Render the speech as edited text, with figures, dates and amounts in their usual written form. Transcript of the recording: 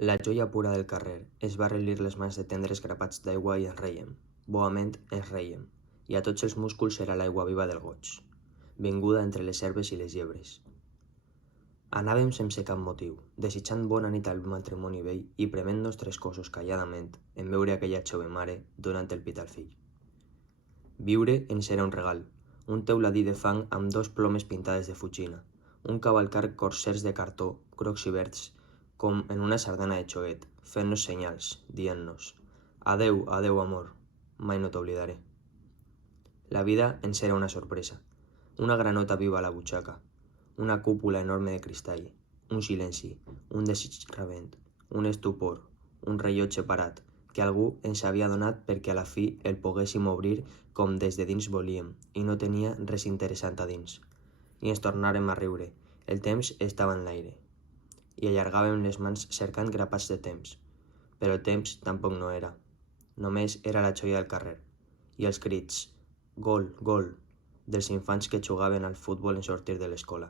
La joia pura del carrer es va relir les mans de tendres grapats d'aigua i ens rèiem, boament ens rèiem, i a tots els músculs era l'aigua viva del goig, vinguda entre les herbes i les llebres. Anàvem sense cap motiu, desitjant bona nit al matrimoni vell i prement-nos 3 cossos calladament en veure aquella jove mare donant el pit al fill. Viure ens era un regal, un teuladí de fang amb 2 plomes pintades de fugina, un cavalcar corsers de cartó, grocs i verds, com en una sardana de xoguet, fent-nos senyals, dient-nos «Adeu, adeu, amor, mai no t'oblidaré». La vida ens era una sorpresa, una granota viva a la butxaca, una cúpula enorme de cristall, un silenci, un desig rabent, un estupor, un rellotge parat, que algú ens havia donat perquè a la fi el poguéssim obrir com des de dins volíem i no tenia res interessant a dins. I ens tornàrem a riure, el temps estava en l'aire. I allargàvem les mans cercant grapats de temps, però el temps tampoc no era. Només era la joia del carrer, i els crits «Gol, gol!» dels infants que jugaven al futbol en sortir de l'escola.